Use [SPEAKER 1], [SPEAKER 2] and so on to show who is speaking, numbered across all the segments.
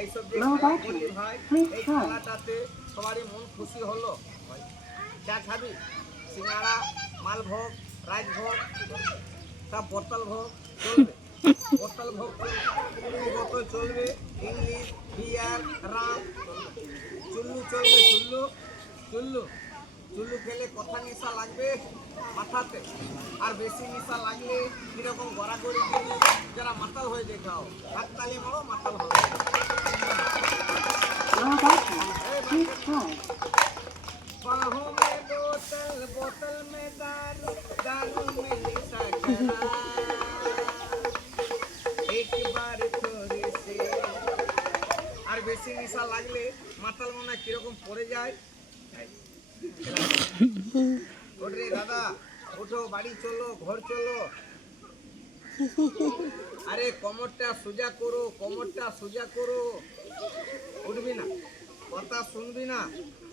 [SPEAKER 1] এই খেলাটাতে সবারই মন খুশি হলো। চা খাবি সিঙ্গারা মালভোগ রাজভোগ বোতল ভোগ চলবে। বোতল ভোগ বোতল চলবে? ইংলিশ বিয়ার রাম। চুল্লু চলবে চুল্লু। চুল্লু। চুল্লু খেলে কথা নেশা লাগবে মাথাতে আর বেশি নেশা লাগলে কিরকম গড়াগড়ি দিয়ে যারা মাতাল হয়ে দেখাও হাত তালি মারো মাতাল হবে
[SPEAKER 2] Low battery. Please try.
[SPEAKER 1] बाहों में बोतल बोतल में दारू दारू में निशा शराब। एक बार थोड़े से আর বেশি নিশা লাগলে মাতাল মনে হয় কিরকম পড়ে যায় ওরে দাদা ওঠো বাড়ি চলো ঘর চলো। আরে কোমরটা সোজা করো কোমরটা সোজা করো। উঠবি না কথা শুনবি না।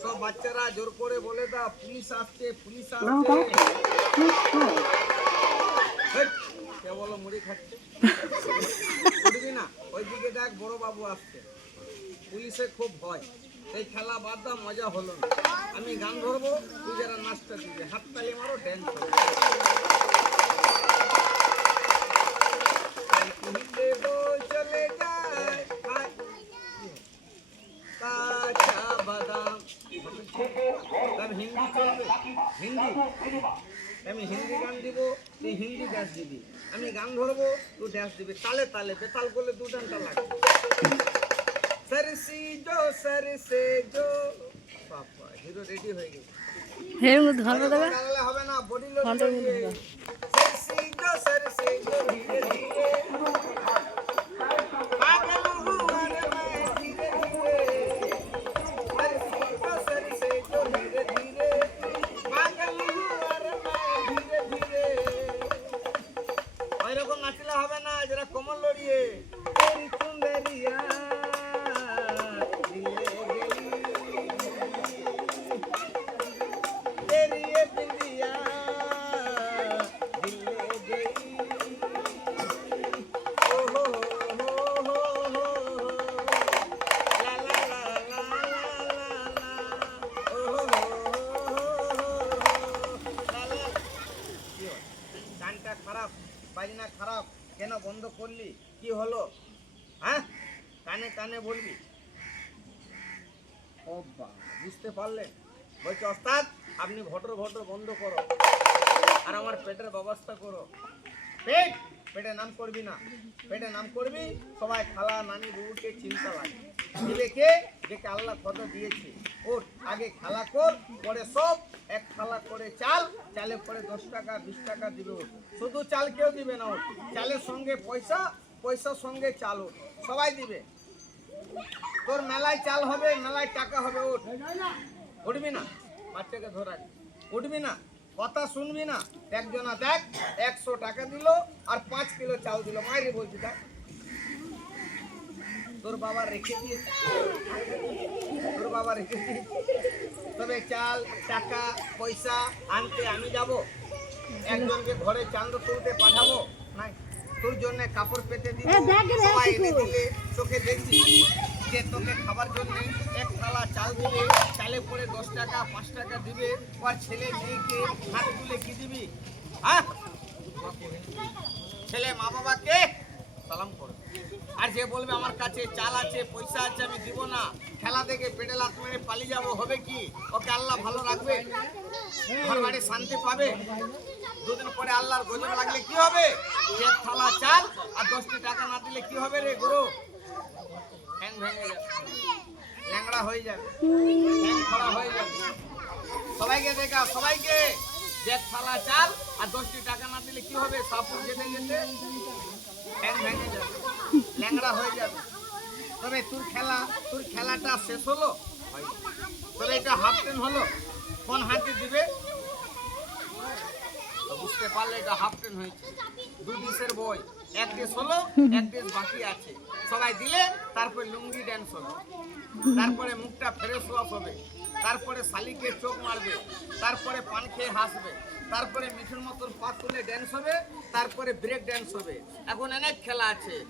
[SPEAKER 1] সব বাচ্চারা জোর করে বলে দা পুলিশ আসছে পুলিশ আসছে। কে বলো মুড়ি খাচ্ছে? উঠবি না ওইদিকে দেখ বড় বাবু আসছে। পুলিশে খুব ভয়। এই খেলা বাদ দাও, মজা হলো না। আমি গান ধরবো, তুই যারা নাচটা দিবে হাত তালি মারো ড্যান্স চলে বাদাম হিন্দি হিন্দি আমি হিন্দি গান দিব, তুই হিন্দি ড্যাস দিবি। আমি গান ধরবো, তুই ড্যান্স দিবি। তালে তালে, বেতাল করলে দু ঘণ্টা লাগবে। হিরো
[SPEAKER 3] মধ্যে ধরবে
[SPEAKER 1] গালালে হবে না বডি লোড
[SPEAKER 3] ঘণ্টার মধ্যে হবে।
[SPEAKER 1] সরসি জো সরসে জো ধীরে ধীরে। বন্ধ করলি, কি হলো? হ্যাঁ? কানে কানে বলবি? ও বুঝতে পারলেন? বলছে, ওস্তাদ, আপনি ভটর ভটর বন্ধ করো আর আমার পেটের ব্যবস্থা করো। পেট? পেটে নাম করবি না। পেটে নাম করবি, সবাই খালা নানি বউকে চিন্তা লাগে। দিলে কে যেকে আল্লাহ কত দিয়েছে ওর আগে খালা কর, পরে সব এক খালা করে চাল, চালে পরে দশ টাকা, বিশ টাকা দিবে শুধু চাল কেউ দিবে না চালের সঙ্গে পয়সা, পয়সার সঙ্গে চাল সবাই দিবে। তোর মেলায় চাল হবে, মেলায় টাকা হবে, ওঠ। উঠবি না। বাচ্চাকে ধরা উঠবি না। কথা শুনবি না। একজনা দেখ, একশো টাকা দিল আর পাঁচ কিলো চাল দিল। মায়ের বলছি, দেখ। তোর বাবা রেখে দিয়েছে। তোর বাবা রেখে দিয়েছে। তবে চাল টাকা পয়সা আনতে আমি যাব। একজনকে ঘরে চান্দ তুলতে পাঠাবো। নাই তোর জন্য কাপড় পেতে সবাই এনে দিলে তোকে দেখছি। যে তোকে খাবার জন্য এক থালা চাল দিবে চালে পরে দশ টাকা পাঁচ টাকা দিবে আর ছেলে মেয়েকে হাত তুলে কি দিবি? হ্যাঁ? ছেলে মা বাবাকে সালাম করবে আর যে বলবে আমার কাছে চাল আছে, পয়সা আছে, আমি দিব না। খেলা দেখে পেটে লাত মেরে পালিয়ে যাব, হবে কি? ওকে আল্লাহ ভালো রাখবে। ঘর বাড়ি শান্তি পাবে। দুদিন পরে আল্লাহর গজব লাগলে কি হবে? এক থালা, চাল, আর দশটি টাকা না দিলে কি হবে রে গুরু? ঠ্যাং ভেঙে যাবে। ল্যাংড়া হয়ে যাবে। ঠ্যাং খড়া হয়ে যাবে। সবাইকে দেখা সবাইকে। এক থালা, চাল, আর দশটি টাকা না দিলে কি হবে? সাপুর যেতে যেতে ভেঙে যাবে। ল্যাংড়া হয়ে যাবে। তবে তোর খেলা, তোর খেলাটা শেষ হলো? তবে এটা হাফ টেন হলো। কোন হাতে দিবে? বুঝতে পারলে এটা হাফ টেন হয়েছে। দু ডিশের বই। এক ডিশ হলো, এক ডিশ বাকি আছে। সবাই দিলে, তারপরে লুঙ্গি ড্যান্স হলো। তারপরে মুখটা ফ্রেশ ওয়াশ হবে। তারপরে শালিকে চোখ মারবে। তারপরে পান খেয়ে হাসবে। তারপরে মিঠুর মতন পা তুলে ড্যান্স হবে। তারপরে ব্রেক ড্যান্স হবে। এখন অনেক খেলা আছে।